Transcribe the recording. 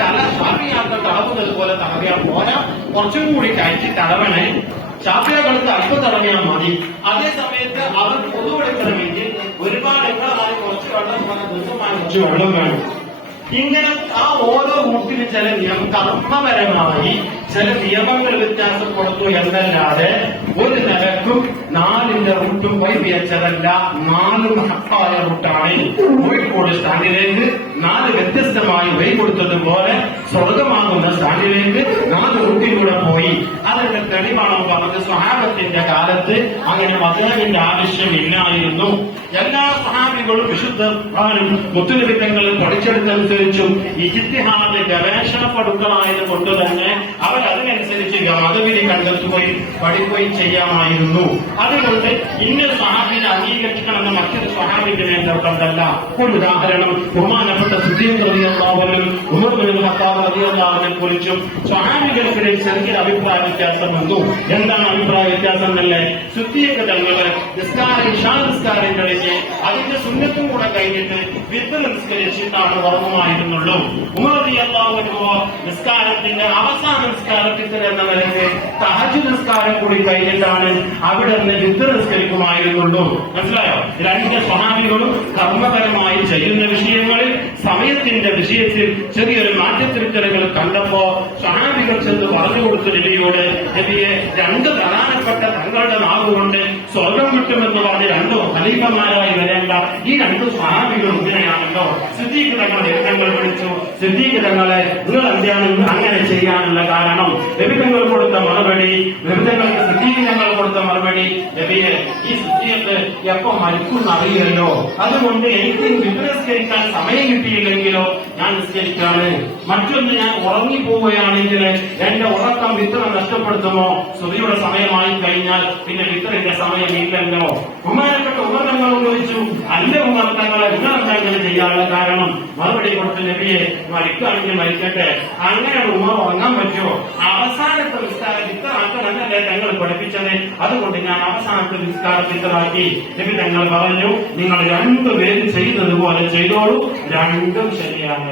തല ഷാഫിയാക്കൾ തടവുന്നത് പോലെ തടവിയാൽ പോരാ, കുറച്ചും കൂടി കയറ്റി തടവണേ. ഷാഫിയാക്കൾക്ക് അല്പം തടവിയാൽ മതി. അതേ സമയത്ത് അവർ പൊതുവെടുക്കണമെങ്കിൽ ഒരുപാട് എണ്ണമായി കുറച്ച് വെള്ളം ദിവസമായി കുറച്ച് വെള്ളം വേണം. ഇങ്ങനെ ആ ഓരോ റൂട്ടിലും ചില കർമ്മപരമായി ചില നിയമങ്ങൾ വ്യത്യാസപ്പെടുത്തു എന്നല്ലാതെ ഒരു നിലക്കും 4ന്റെ റൂട്ടും പോയി വെച്ചതല്ല. 4 ഹക്കായ റൂട്ടാണ്. കോഴിക്കോട് സ്റ്റാൻഡിലേക്ക് 4 വ്യത്യസ്തമായി വഴി കൊടുത്തതുപോലെ സ്വർഗമാകുന്ന സ്റ്റാൻഡിലേക്ക് 4 റൂട്ടിലൂടെ പോയി. അതിന്റെ തെളിവാണ് പറഞ്ഞത് സ്വഹാബത്തിന്റെ കാലത്ത് അങ്ങനെ മദ്ഹബിന്റെ ആവശ്യമില്ലായിരുന്നു. എല്ലാ സ്വഹാബികളും വിശുദ്ധ മുത്തുനിബിത്തങ്ങൾ പഠിച്ചെടുത്തനുസരിച്ചും ഇജ്തിഹാദ് ഗവേഷണ പടുക്കളായത് കൊണ്ട് തന്നെ അവരതിനനുസരിച്ച് മതവിധി കണ്ടെത്തുകയും പഠിക്കുകയും ചെയ്യാമായിരുന്നു. അതുകൊണ്ട് ഇന്ന സ്വഹാബിനെ അംഗീകരിക്കണമെന്ന് മറ്റൊരു സ്വഹാബിന്റെ നേതൃത്വമല്ല. ഒരു ഉദാഹരണം, ബഹുമാനപ്പെട്ട സിദ്ദീഖ് റളിയല്ലാഹുവിനും ഉമർ ബിൻ ഖത്താബ് റളിയല്ലാഹുവിനെ കുറിച്ചും സ്വഹാബികൾക്കിടയിൽ ചെറിയ അഭിപ്രായ വ്യത്യാസം വന്നു. എന്താണ് അഭിപ്രായ വ്യത്യാസം എന്നല്ലേ? സിദ്ദീഖ് തങ്ങള് നിസ്കാരം കഴിഞ്ഞ് അതിന്റെ സുന്നത്തും കൂടെ കഴിഞ്ഞിട്ട് വിത്ർ നിസ്കരിച്ചിട്ടാണ് ഉറങ്ങുമായിരുന്നുള്ളൂ. ഉമർ റളിയല്ലാഹു അൻഹു നിസ്കാരത്തിന്റെ അവസാന നിസ്കാരത്തിൽ എന്ന നിലയ്ക്ക് തഹജ്ജുദ് നിസ്കാരം കൂടി കഴിഞ്ഞിട്ടാണ് അവിടെ നിന്ന് വിത്ർ നിസ്കരിക്കുമായിരുന്നുള്ളൂ. മനസ്സിലായോ? 2 സ്വഹാബികളും കർമ്മപരമായി ചെയ്യുന്ന വിഷയങ്ങളിൽ സമയത്തിന്റെ വിഷയത്തിൽ ചെറിയൊരു മാറ്റത്തിരുത്തലുകൾ കണ്ടപ്പോ സ്വഹാബികൾ ചെന്ന് പറഞ്ഞു കൊടുത്തു നബിയോട്, നബിയെ 2 പ്രധാനപ്പെട്ട തങ്ങളുടെ നാവുകൊണ്ട് സ്വർഗം കിട്ടുമെന്ന് പറഞ്ഞ് 2 ഖലീഫമാരായി വരേണ്ട ഈ 2 സ്വഹാബികൾ ഇങ്ങനെയാണല്ലോ. സിദ്ദീഖ് തങ്ങൾ എഴുത്തങ്ങൾ വിളിച്ചു. സിദ്ദീഖ് തങ്ങളെ നിങ്ങൾ എന്താണ് അങ്ങനെ ചെയ്യാനുള്ള കാരണം? നബിതങ്ങൾ കൊടുത്ത മറുപടി, നബിതങ്ങൾക്ക് സിദ്ദീഖ് തങ്ങൾ കൊടുത്ത മറുപടി, നബിയെ ഈ സിദ്ദീഖ് എപ്പോ മരിക്കും അറിയില്ലല്ലോ, അതുകൊണ്ട് എനിക്ക് നിസ്കരിക്കാൻ സമയം കിട്ടിയില്ലെങ്കിലോ ഞാൻ നിസ്കരിക്കാണ്. മറ്റൊന്ന്, ഞാൻ ഉറങ്ങിപ്പോവുകയാണെങ്കിൽ എന്റെ ഉറക്കം വിത്ര നഷ്ടപ്പെടുത്തുമോ? സുബഹിയുടെ സമയമായി കഴിഞ്ഞാൽ പിന്നെ വിത്രന്റെ സമയമില്ലല്ലോ. ബഹുമാനപ്പെട്ട ഉപകരണങ്ങൾ ചോദിച്ചു, അല്ല ഉപകരണങ്ങളെ നിങ്ങൾ ചെയ്യാനുള്ള കാരണം? മറുപടി കൊടുത്ത്, നബിയെ മരിക്കുകയാണെങ്കിൽ മരിക്കട്ടെ, അങ്ങനെ ഉമർ ഉറങ്ങാൻ പറ്റുമോ? അവസാനത്തെ നിസ്കാരം വിത്തറാക്കണമെന്നല്ലേ തങ്ങൾ പഠിപ്പിച്ചത്, അതുകൊണ്ട് ഞാൻ അവസാനത്തെ നിസ്കാരം വിത്തറാക്കി. നബി തങ്ങൾ പറഞ്ഞു, നിങ്ങൾ 2 പേര് ചെയ്തതുപോലെ ചെയ്തോളൂ, 2ഉം ശരിയാണ്.